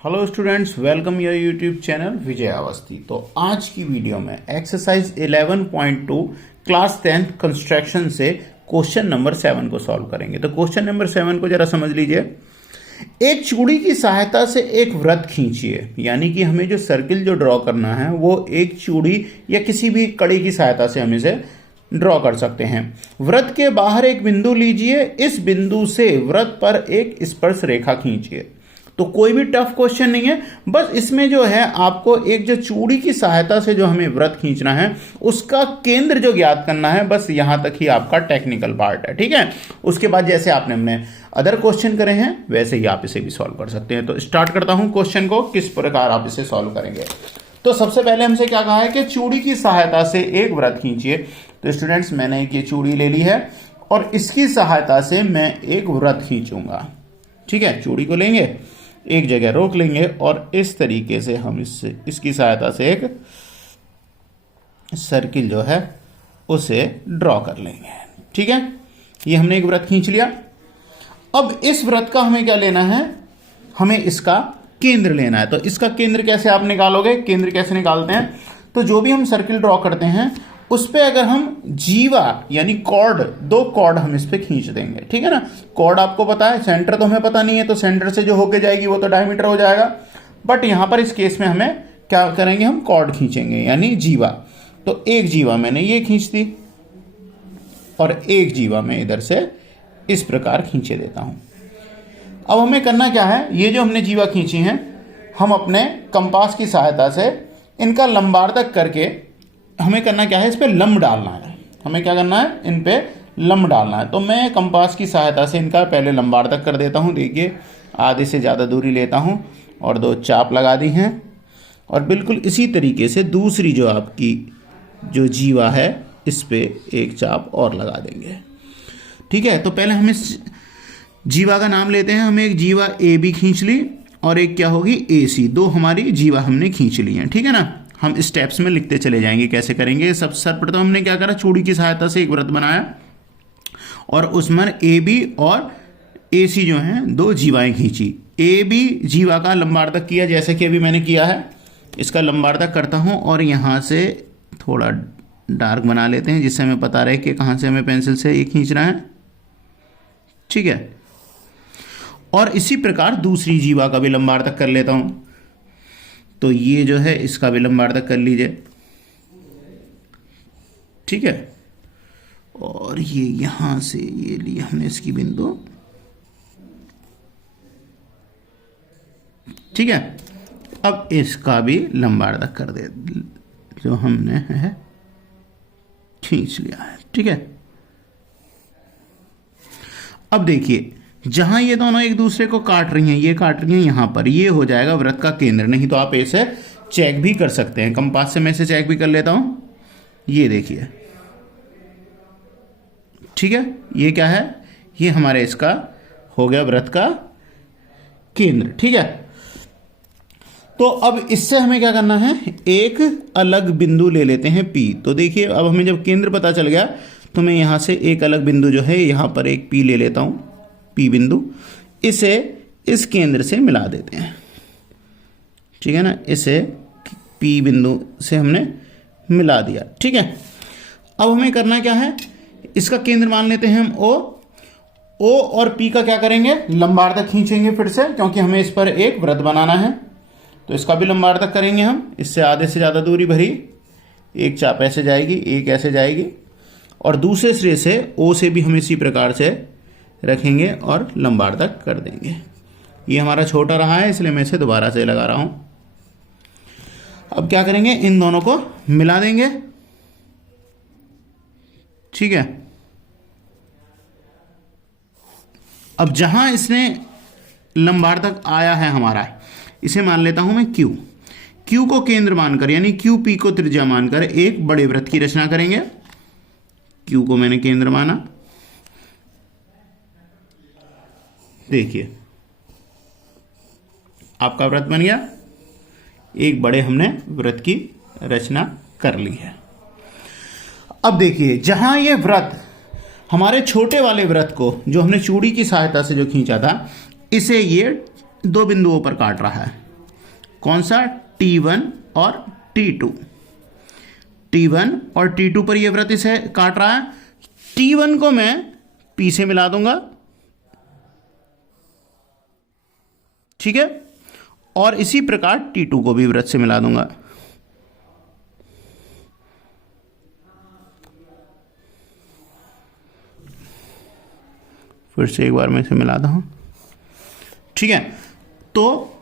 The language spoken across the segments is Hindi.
Hello students, welcome your YouTube channel Vijay Awasthi. तो आज की वीडियो में एक्सरसाइज 11.2 क्लास 10 कंस्ट्रक्शन से क्वेश्चन नंबर 7 को सॉल्व करेंगे। तो क्वेश्चन नंबर 7 को जरा समझ लीजिए। एक चूड़ी की सहायता से एक वृत्त खींचिए, यानी कि हमें जो सर्किल जो ड्रॉ करना है वो एक चूड़ी या किसी भी कड़ी की सहायता से हम इसे ड्रॉ कर सकते हैं। वृत्त के बाहर एक बिंदु लीजिए, इस बिंदु से वृत्त पर एक स्पर्श रेखा खींचिए। तो कोई भी टफ क्वेश्चन नहीं है, बस इसमें जो है आपको एक जो चूड़ी की सहायता से जो हमें वृत्त खींचना है उसका केंद्र जो ज्ञात करना है, बस यहां तक ही आपका टेक्निकल पार्ट है। ठीक है, उसके बाद जैसे आपने हमने अदर क्वेश्चन करे हैं वैसे ही आप इसे भी सॉल्व कर सकते हैं। तो स्टार्ट करता हूं क्वेश्चन को, किस प्रकार आप इसे सॉल्व करेंगे। तो सबसे पहले हमसे क्या कहा है कि चूड़ी की सहायता से एक वृत्त खींचिए। तो स्टूडेंट्स, मैंने एक ये चूड़ी ले ली है और इसकी सहायता से मैं एक वृत्त खींचूंगा। ठीक है, चूड़ी को लेंगे, एक जगह रोक लेंगे और इस तरीके से हम इसकी सहायता से एक सर्किल जो है उसे ड्रॉ कर लेंगे। ठीक है, ये हमने एक वृत्त खींच लिया। अब इस वृत्त का हमें क्या लेना है, हमें इसका केंद्र लेना है। तो इसका केंद्र कैसे आप निकालोगे, केंद्र कैसे निकालते हैं, तो जो भी हम सर्किल ड्रॉ करते हैं उस पे अगर हम जीवा यानी कॉर्ड, दो कॉर्ड हम इस पे खींच देंगे। ठीक है ना, कॉर्ड आपको पता है, सेंटर तो हमें पता नहीं है, तो सेंटर से जो होके जाएगी वो तो डायमीटर हो जाएगा। बट यहां पर इस केस में हमें क्या करेंगे, हम कॉर्ड खींचेंगे यानी जीवा। तो एक जीवा मैंने ये खींच दी और एक जीवा मैं इधर से इस प्रकार खींचे देता हूं। अब हमें करना क्या है, ये जो हमने जीवा खींची हैं हम अपने कंपास की सहायता से इनका लंबार्धक करके हमें करना क्या है, इस पे लंब डालना है। हमें क्या करना है, इन पे लंब डालना है। तो मैं कंपास की सहायता से इनका पहले लंबार्धक कर देता हूं। देखिए, आधे से ज़्यादा दूरी लेता हूं और दो चाप लगा दी हैं। और बिल्कुल इसी तरीके से दूसरी जो आपकी जो जीवा है इस पे एक चाप और लगा देंगे। ठीक है, तो पहले हम इस जीवा का नाम लेते हैं। हमें एक जीवा ए बी खींच ली और एक क्या होगी ए सी, दो हमारी जीवा हमने खींच ली हैं। ठीक है ना, हम स्टेप्स में लिखते चले जाएंगे कैसे करेंगे। सबसे सर्वप्रथम हमने क्या करा, चूड़ी की सहायता से एक वृत्त बनाया और उसमें ए बी और ए सी जो हैं दो जीवाएं खींची। ए बी जीवा का लंबार्धक किया जैसे कि अभी मैंने किया है। इसका लंबार्धक करता हूं और यहां से थोड़ा डार्क बना लेते हैं जिससे हमें पता रहे कि कहां से हमें पेंसिल से ये खींचना है। ठीक है, और इसी प्रकार दूसरी जीवा का भी लंबार्धक कर लेता हूं। तो ये जो है इसका भी लंबार्धक कर लीजिए। ठीक है, और ये यहां से ये लिया हमने इसकी बिंदु। ठीक है, अब इसका भी लंबार्धक कर दे जो हमने है खींच लिया है। ठीक है, अब देखिए जहां ये दोनों एक दूसरे को काट रही हैं, ये काट रही हैं यहां पर, ये हो जाएगा वृत्त का केंद्र। नहीं तो आप ऐसे चेक भी कर सकते हैं, कंपास से मैं इसे चेक भी कर लेता हूं। ये देखिए, ठीक है, ये क्या है, ये हमारे इसका हो गया वृत्त का केंद्र। ठीक है, तो अब इससे हमें क्या करना है, एक अलग बिंदु ले लेते हैं पी। तो देखिए, अब हमें जब केंद्र पता चल गया तो मैं यहां से एक अलग बिंदु जो है यहां पर एक पी ले लेता हूं, पी बिंदु, इसे इस केंद्र से मिला देते हैं। ठीक है ना, इसे पी बिंदु से हमने मिला दिया। ठीक है, अब हमें करना क्या है, इसका केंद्र मान लेते हैं हम ओ। ओ और पी का क्या करेंगे, लंबार्धक खींचेंगे फिर से, क्योंकि हमें इस पर एक वृत्त बनाना है। तो इसका भी लंबार्धक करेंगे हम, इससे आधे से ज़्यादा दूरी भरी। एक चाप ऐसे जाएगी, एक ऐसे जाएगी और दूसरे सिरे से ओ से भी हम इसी प्रकार से रखेंगे और लंबार्धक कर देंगे। ये हमारा छोटा रहा है इसलिए मैं इसे दोबारा से लगा रहा हूं। अब क्या करेंगे, इन दोनों को मिला देंगे। ठीक है, अब जहां इसने लंबार्धक आया है हमारा, इसे मान लेता हूं मैं क्यू। क्यू को केंद्र मानकर यानी क्यू पी को त्रिज्या मानकर एक बड़े वृत्त की रचना करेंगे। क्यू को मैंने केंद्र माना, देखिए आपका वृत्त बन गया, एक बड़े हमने वृत्त की रचना कर ली है। अब देखिए, जहां ये वृत्त हमारे छोटे वाले वृत्त को जो हमने चूड़ी की सहायता से जो खींचा था, इसे ये दो बिंदुओं पर काट रहा है। कौन सा, T1 और T2। T1 और T2 पर यह वृत्त इसे काट रहा है। T1 को मैं P से मिला दूंगा, ठीक है, और इसी प्रकार T2 को भी वृत्त से मिला दूंगा। फिर से एक बार मैं इसे मिलाता हूं, ठीक है। तो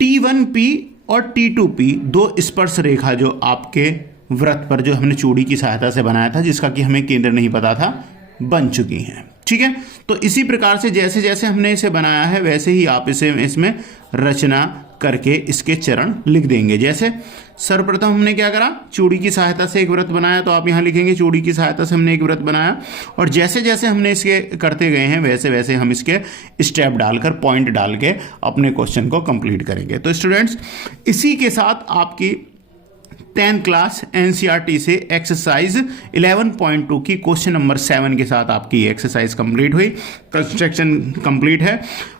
T1P और T2P दो स्पर्श रेखा जो आपके वृत्त पर जो हमने चूड़ी की सहायता से बनाया था, जिसका कि हमें केंद्र नहीं पता था, बन चुकी हैं, ठीक है। तो इसी प्रकार से जैसे जैसे हमने इसे बनाया है वैसे ही आप इसे इसमें रचना करके इसके चरण लिख देंगे। जैसे सर्वप्रथम हमने क्या करा, चूड़ी की सहायता से एक वृत्त बनाया, तो आप यहाँ लिखेंगे चूड़ी की सहायता से हमने एक वृत्त बनाया, और जैसे जैसे हमने इसके करते गए हैं वैसे वैसे हम इसके स्टेप डालकर, पॉइंट डाल के अपने क्वेश्चन को कंप्लीट करेंगे। तो स्टूडेंट्स, इसी के साथ आपकी 10th क्लास एनसीईआरटी से एक्सरसाइज 11.2 की क्वेश्चन नंबर 7 के साथ आपकी एक्सरसाइज कंप्लीट हुई, कंस्ट्रक्शन कंप्लीट है।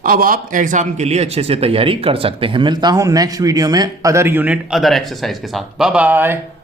अब आप एग्जाम के लिए अच्छे से तैयारी कर सकते हैं। मिलता हूं नेक्स्ट वीडियो में अदर यूनिट, अदर एक्सरसाइज के साथ। Bye bye.